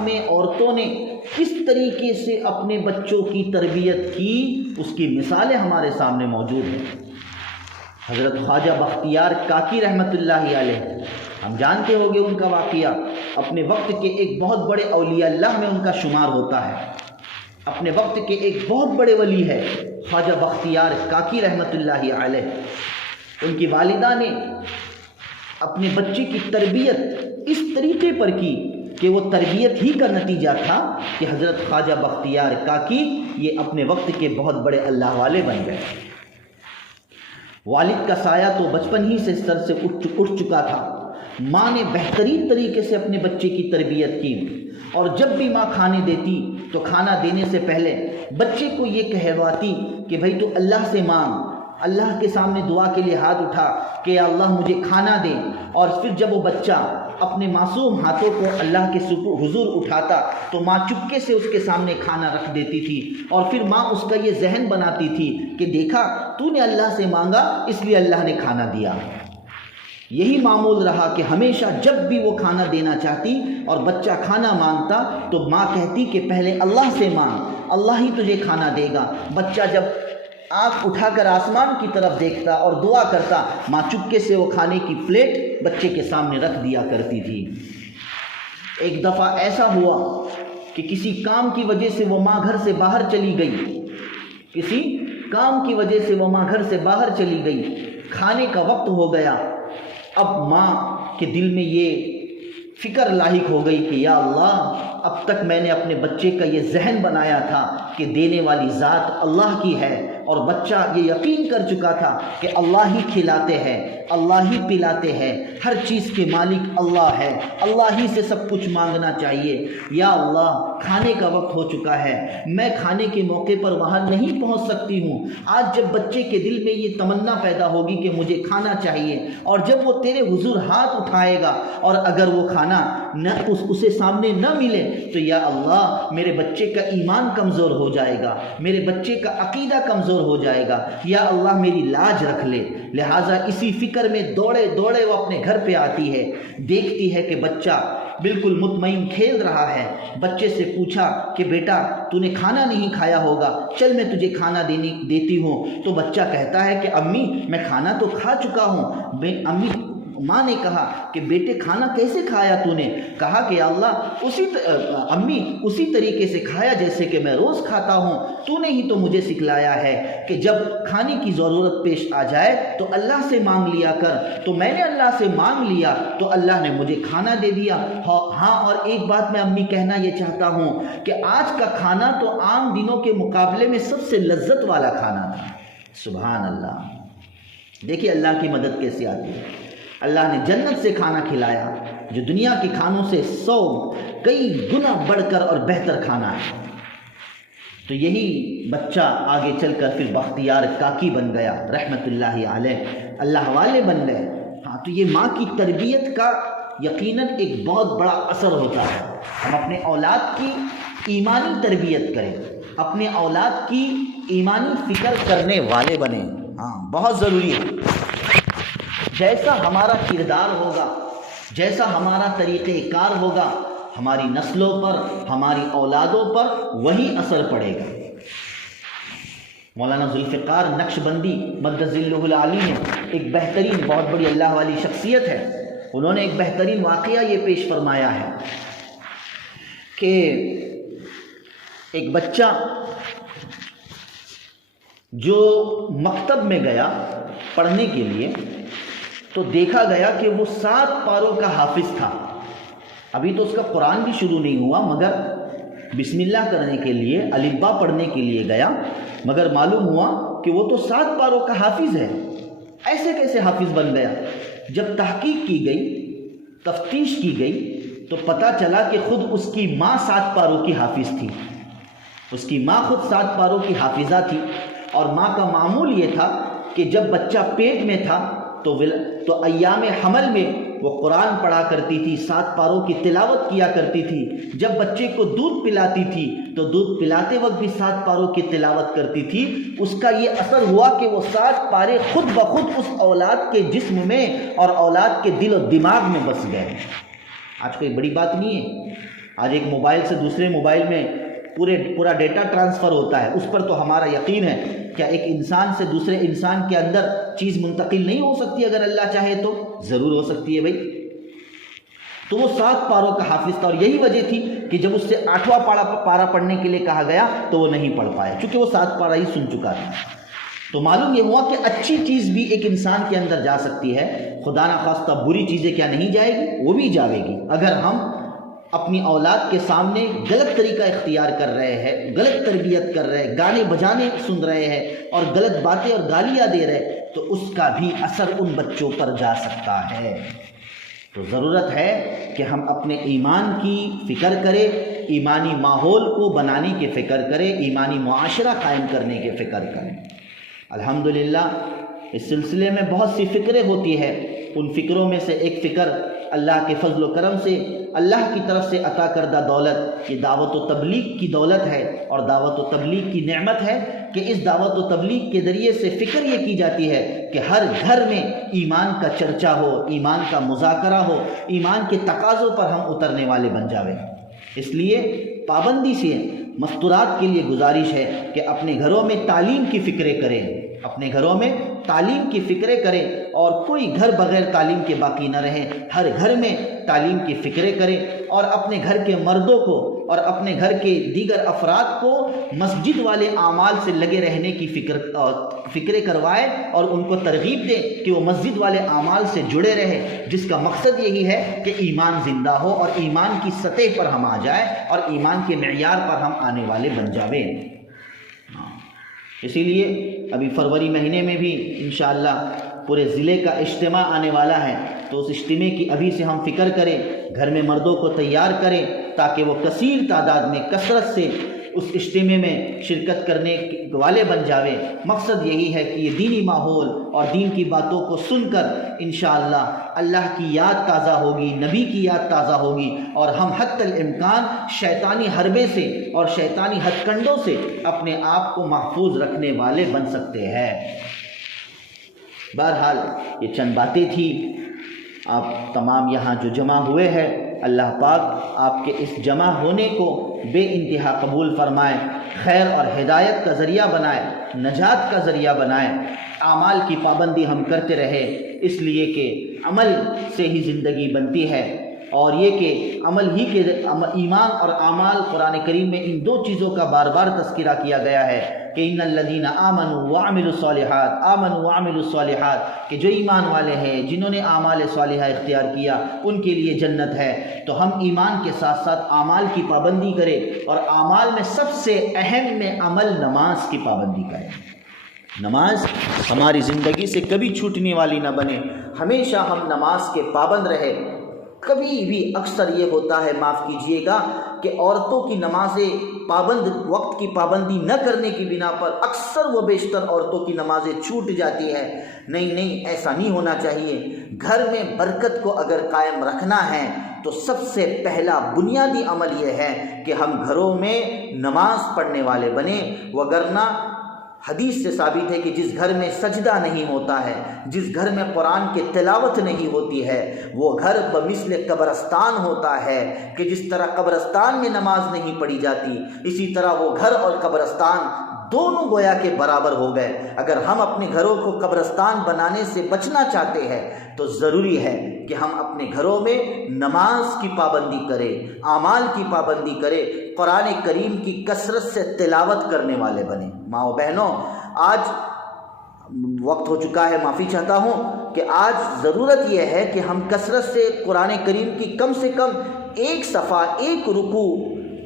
میں عورتوں نے کس طریقے سے اپنے بچوں کی تربیت کی، اس کی مثالیں ہمارے سامنے موجود ہیں۔ حضرت خواجہ بختیار کاکی رحمۃ اللہ علیہ، ہم جانتے ہوں گے ان کا واقعہ، اپنے وقت کے ایک بہت بڑے اولیاء اللہ میں ان کا شمار ہوتا ہے، اپنے وقت کے ایک بہت بڑے ولی ہے خواجہ بختیار کاکی رحمۃ اللہ علیہ۔ ان کی والدہ نے اپنے بچے کی تربیت اس طریقے پر کی کہ وہ تربیت ہی کا نتیجہ تھا کہ حضرت خواجہ بختیار کاکی یہ اپنے وقت کے بہت بڑے اللہ والے بن گئے۔ والد کا سایہ تو بچپن ہی سے سر سے اٹھ چکا تھا۔ ماں نے بہترین طریقے سے اپنے بچے کی تربیت کی، اور جب بھی ماں کھانے دیتی تو کھانا دینے سے پہلے بچے کو یہ کہواتی کہ بھائی تو اللہ سے مانگ، اللہ کے سامنے دعا کے لیے ہاتھ اٹھا کہ یا اللہ مجھے کھانا دے۔ اور پھر جب وہ بچہ اپنے معصوم ہاتھوں کو اللہ کے حضور اٹھاتا تو ماں چپکے سے اس کے سامنے کھانا رکھ دیتی تھی، اور پھر ماں اس کا یہ ذہن بناتی تھی کہ دیکھا تو نے اللہ سے مانگا اس لیے اللہ نے کھانا دیا۔ یہی معمول رہا کہ ہمیشہ جب بھی وہ کھانا دینا چاہتی اور بچہ کھانا مانگتا تو ماں کہتی کہ پہلے اللہ سے مانگ، اللہ ہی تجھے کھانا دے گا۔ بچہ جب آنکھ اٹھا کر آسمان کی طرف دیکھتا اور دعا کرتا، ماں چپکے سے وہ کھانے کی پلیٹ بچے کے سامنے رکھ دیا کرتی تھی۔ ایک دفعہ ایسا ہوا کہ کسی کام کی وجہ سے وہ ماں گھر سے باہر چلی گئی، کسی کام کی وجہ سے وہ ماں گھر سے باہر چلی گئی، کھانے کا وقت ہو گیا۔ اب ماں کے دل میں یہ فکر لاحق ہو گئی کہ یا اللہ، اب تک میں نے اپنے بچے کا یہ ذہن بنایا تھا کہ دینے والی ذات اللہ کی ہے، اور بچہ یہ یقین کر چکا تھا کہ اللہ ہی کھلاتے ہیں، اللہ ہی پلاتے ہیں، ہر چیز کے مالک اللہ ہے، اللہ ہی سے سب کچھ مانگنا چاہیے۔ یا اللہ، کھانے کا وقت ہو چکا ہے، میں کھانے کے موقع پر وہاں نہیں پہنچ سکتی ہوں۔ آج جب بچے کے دل میں یہ تمنا پیدا ہوگی کہ مجھے کھانا چاہیے، اور جب وہ تیرے حضور ہاتھ اٹھائے گا اور اگر وہ کھانا اسے سامنے نہ ملے تو یا اللہ، میرے بچے کا ایمان کمزور ہو جائے گا، میرے بچے کا عقیدہ کمزور ہو جائے گا، یا اللہ میری لاج رکھ لے۔ لہٰذا اسی فکر میں دوڑے دوڑے وہ اپنے گھر پہ آتی ہے، دیکھتی ہے کہ بچہ بالکل مطمئن کھیل رہا ہے۔ بچے سے پوچھا کہ بیٹا، تو نے کھانا نہیں کھایا ہوگا، چل میں تجھے کھانا دیتی ہوں۔ تو بچہ کہتا ہے کہ امی، میں کھانا تو کھا چکا ہوں۔ ماں نے کہا کہ بیٹے، کھانا کیسے کھایا تو نے؟ کہا کہ اللہ، اسی طریقے سے کھایا جیسے کہ میں روز کھاتا ہوں۔ تو نے ہی تو مجھے سکھلایا ہے کہ جب کھانے کی ضرورت پیش آ جائے تو اللہ سے مانگ لیا کر۔ تو میں نے اللہ سے مانگ لیا تو اللہ نے مجھے کھانا دے دیا۔ ہاں، اور ایک بات میں امی کہنا یہ چاہتا ہوں کہ آج کا کھانا تو عام دنوں کے مقابلے میں سب سے لذت والا کھانا تھا۔ سبحان اللہ! دیکھیے اللہ کی مدد کیسے آتی ہے۔ اللہ نے جنت سے کھانا کھلایا جو دنیا کے کھانوں سے 100 کئی گنا بڑھ کر اور بہتر کھانا ہے۔ تو یہی بچہ آگے چل کر پھر بختیار کاکی بن گیا، رحمت اللہ علیہ، اللہ والے بن گئے۔ ہاں، تو یہ ماں کی تربیت کا یقیناً ایک بہت بڑا اثر ہوتا ہے۔ ہم اپنے اولاد کی ایمانی تربیت کریں، اپنے اولاد کی ایمانی فکر کرنے والے بنیں۔ ہاں، بہت ضروری ہے۔ جیسا ہمارا کردار ہوگا، جیسا ہمارا طریقہ کار ہوگا، ہماری نسلوں پر، ہماری اولادوں پر وہی اثر پڑے گا۔ مولانا ذوالفقار نقشبندی مد ظلہ العالی نے ایک بہترین، بہت بڑی اللہ والی شخصیت ہے، انہوں نے ایک بہترین واقعہ یہ پیش فرمایا ہے کہ ایک بچہ جو مکتب میں گیا پڑھنے کے لیے تو دیکھا گیا کہ وہ 7 پاروں کا حافظ تھا۔ ابھی تو اس کا قرآن بھی شروع نہیں ہوا، مگر بسم اللہ کرنے کے لیے، الف با پڑھنے کے لیے گیا، مگر معلوم ہوا کہ وہ تو 7 پاروں کا حافظ ہے۔ ایسے کیسے حافظ بن گیا؟ جب تحقیق کی گئی، تفتیش کی گئی تو پتہ چلا کہ خود اس کی ماں 7 پاروں کی حافظ تھی۔ اس کی ماں خود 7 پاروں کی حافظہ تھی، اور ماں کا معمول یہ تھا کہ جب بچہ پیٹ میں تھا تو ایام حمل میں وہ قرآن پڑھا کرتی تھی، 7 پاروں کی تلاوت کیا کرتی تھی۔ جب بچے کو دودھ پلاتی تھی تو دودھ پلاتے وقت بھی 7 پاروں کی تلاوت کرتی تھی۔ اس کا یہ اثر ہوا کہ وہ 7 پارے خود بخود اس اولاد کے جسم میں اور اولاد کے دل و دماغ میں بس گئے۔ آج کوئی بڑی بات نہیں ہے، آج ایک موبائل سے دوسرے موبائل میں پورا ڈیٹا ٹرانسفر ہوتا ہے، اس پر تو ہمارا یقین ہے۔ کیا ایک انسان سے دوسرے انسان کے اندر چیز منتقل نہیں ہو سکتی؟ اگر اللہ چاہے تو ضرور ہو سکتی ہے بھائی۔ تو وہ 7 پاروں کا حافظ تھا، اور یہی وجہ تھی کہ جب اس سے 8واں پارہ پڑھنے کے لیے کہا گیا تو وہ نہیں پڑھ پایا، چونکہ وہ 7 پارہ ہی سن چکا تھا۔ تو معلوم یہ ہوا کہ اچھی چیز بھی ایک انسان کے اندر جا سکتی ہے، خدا نخواستہ بری چیزیں کیا نہیں جائے گی؟ وہ بھی جاوے گی۔ اگر ہم اپنی اولاد کے سامنے غلط طریقہ اختیار کر رہے ہیں، غلط تربیت کر رہے ہیں، گانے بجانے سن رہے ہیں اور غلط باتیں اور گالیاں دے رہے، تو اس کا بھی اثر ان بچوں پر جا سکتا ہے۔ تو ضرورت ہے کہ ہم اپنے ایمان کی فکر کریں، ایمانی ماحول کو بنانے کی فکر کریں، ایمانی معاشرہ قائم کرنے کی فکر کریں۔ الحمدللہ اس سلسلے میں بہت سی فکریں ہوتی ہیں، ان فکروں میں سے ایک فکر اللہ کے فضل و کرم سے، اللہ کی طرف سے عطا کردہ دولت، یہ دعوت و تبلیغ کی دولت ہے اور دعوت و تبلیغ کی نعمت ہے کہ اس دعوت و تبلیغ کے ذریعے سے فکر یہ کی جاتی ہے کہ ہر گھر میں ایمان کا چرچا ہو، ایمان کا مذاکرہ ہو، ایمان کے تقاضوں پر ہم اترنے والے بن جاویں۔ اس لیے پابندی سے مستورات کے لیے گزارش ہے کہ اپنے گھروں میں تعلیم کی فکریں کریں، اپنے گھروں میں تعلیم کی فکریں کریں، اور کوئی گھر بغیر تعلیم کے باقی نہ رہے، ہر گھر میں تعلیم کی فکریں کریں، اور اپنے گھر کے مردوں کو اور اپنے گھر کے دیگر افراد کو مسجد والے اعمال سے لگے رہنے کی فکریں کروائے، اور ان کو ترغیب دیں کہ وہ مسجد والے اعمال سے جڑے رہے، جس کا مقصد یہی ہے کہ ایمان زندہ ہو اور ایمان کی سطح پر ہم آ جائیں اور ایمان کے معیار پر ہم آنے والے بن جاویں۔ اسی لیے ابھی فروری مہینے میں بھی انشاءاللہ پورے ضلع کا اجتماع آنے والا ہے، تو اس اجتماع کی ابھی سے ہم فکر کریں، گھر میں مردوں کو تیار کریں تاکہ وہ کثیر تعداد میں کثرت سے اس اجتماع میں شرکت کرنے والے بن جاوے۔ مقصد یہی ہے کہ یہ دینی ماحول اور دین کی باتوں کو سن کر انشاءاللہ اللہ کی یاد تازہ ہوگی، نبی کی یاد تازہ ہوگی، اور ہم حتی الامکان شیطانی حربے سے اور شیطانی ہتھ کنڈوں سے اپنے آپ کو محفوظ رکھنے والے بن سکتے ہیں۔ بہرحال یہ چند باتیں تھی، آپ تمام یہاں جو جمع ہوئے ہیں، اللہ پاک آپ کے اس جمع ہونے کو بے انتہا قبول فرمائے، خیر اور ہدایت کا ذریعہ بنائے، نجات کا ذریعہ بنائے۔ اعمال کی پابندی ہم کرتے رہے، اس لیے کہ عمل سے ہی زندگی بنتی ہے، اور یہ کہ عمل ہی کے ایمان اور اعمال، قرآن کریم میں ان دو چیزوں کا بار بار تذکرہ کیا گیا ہے کہ ان الذین آمنوا وعملوا الصالحات، آمنوا وعملوا الصالحات، کہ جو ایمان والے ہیں، جنہوں نے اعمال صالحہ اختیار کیا، ان کے لیے جنت ہے۔ تو ہم ایمان کے ساتھ ساتھ اعمال کی پابندی کریں، اور اعمال میں سب سے اہم میں عمل نماز کی پابندی کریں۔ نماز ہماری زندگی سے کبھی چھوٹنے والی نہ بنے، ہمیشہ ہم نماز کے پابند رہے۔ کبھی بھی اکثر یہ ہوتا ہے، معاف کیجئے گا، کہ عورتوں کی نمازیں وقت کی پابندی نہ کرنے کی بنا پر اکثر و بیشتر عورتوں کی نمازیں چھوٹ جاتی ہے۔ نہیں، ایسا نہیں ہونا چاہیے۔ گھر میں برکت کو اگر قائم رکھنا ہے تو سب سے پہلا بنیادی عمل یہ ہے کہ ہم گھروں میں نماز پڑھنے والے بنیں، وگرنہ حدیث سے ثابت ہے کہ جس گھر میں سجدہ نہیں ہوتا ہے، جس گھر میں قرآن کی تلاوت نہیں ہوتی ہے، وہ گھر بمثل قبرستان ہوتا ہے، کہ جس طرح قبرستان میں نماز نہیں پڑھی جاتی، اسی طرح وہ گھر اور قبرستان دونوں گویا کے برابر ہو گئے۔ اگر ہم اپنے گھروں کو قبرستان بنانے سے بچنا چاہتے ہیں تو ضروری ہے کہ ہم اپنے گھروں میں نماز کی پابندی کریں، اعمال کی پابندی کریں، قرآن کریم کی کثرت سے تلاوت کرنے والے بنیں۔ ماں و بہنوں، آج وقت ہو چکا ہے، معافی چاہتا ہوں کہ آج ضرورت یہ ہے کہ ہم کثرت سے قرآن کریم کی کم سے کم ایک صفحہ، ایک رکوع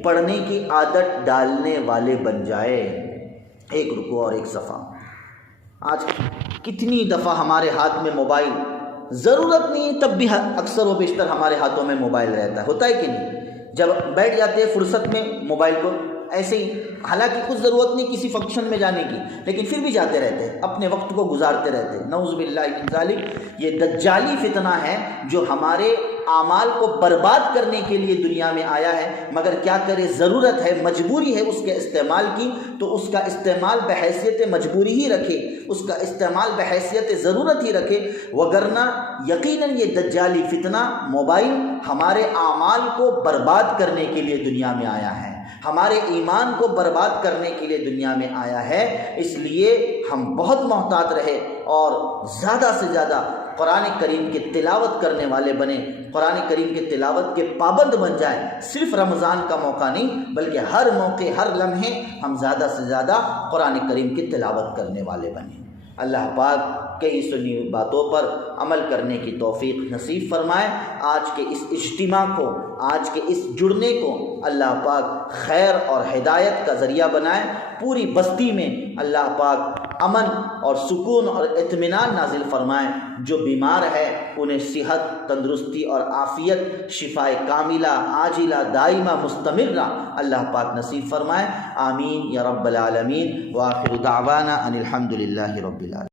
پڑھنے کی عادت ڈالنے والے بن جائے۔ ایک رکوع اور ایک صفحہ۔ آج کتنی دفعہ ہمارے ہاتھ میں موبائل، ضرورت نہیں تب بھی اکثر و بیشتر ہمارے ہاتھوں میں موبائل رہتا ہے، ہوتا ہے کہ نہیں؟ جب بیٹھ جاتے ہیں فرصت میں موبائل کو ایسے ہی، حالانکہ کچھ ضرورت نہیں کسی فنکشن میں جانے کی، لیکن پھر بھی جاتے رہتے ہیں، اپنے وقت کو گزارتے رہتے ہیں۔ نعوذ باللہ من ذالک، یہ دجالی فتنہ ہے جو ہمارے اعمال کو برباد کرنے کے لیے دنیا میں آیا ہے، مگر کیا کرے، ضرورت ہے، مجبوری ہے اس کے استعمال کی، تو اس کا استعمال بحیثیت مجبوری ہی رکھے، اس کا استعمال بحیثیت ضرورت ہی رکھے، وگرنہ یقیناً یہ دجالی فتنہ موبائل ہمارے اعمال کو برباد کرنے کے لیے دنیا میں آیا ہے، ہمارے ایمان کو برباد کرنے کے لیے دنیا میں آیا ہے۔ اس لیے ہم بہت محتاط رہے اور زیادہ سے زیادہ قرآن کریم کی تلاوت کرنے والے بنیں، قرآن کریم کی تلاوت کے پابند بن جائیں۔ صرف رمضان کا موقع نہیں بلکہ ہر موقع، ہر لمحے ہم زیادہ سے زیادہ قرآن کریم کی تلاوت کرنے والے بنیں۔ اللہ پاک کئی سنی باتوں پر عمل کرنے کی توفیق نصیب فرمائے۔ آج کے اس اجتماع کو، آج کے اس جڑنے کو اللہ پاک خیر اور ہدایت کا ذریعہ بنائے۔ پوری بستی میں اللہ پاک امن اور سکون اور اطمینان نازل فرمائے۔ جو بیمار ہے انہیں صحت، تندرستی اور عافیت، شفائے کاملہ، عاجلہ، دائمہ، مستمرہ اللہ پاک نصیب فرمائے۔ آمین یا رب العالمین۔ وآخر دعوانا ان الحمد للہ رب العالمین۔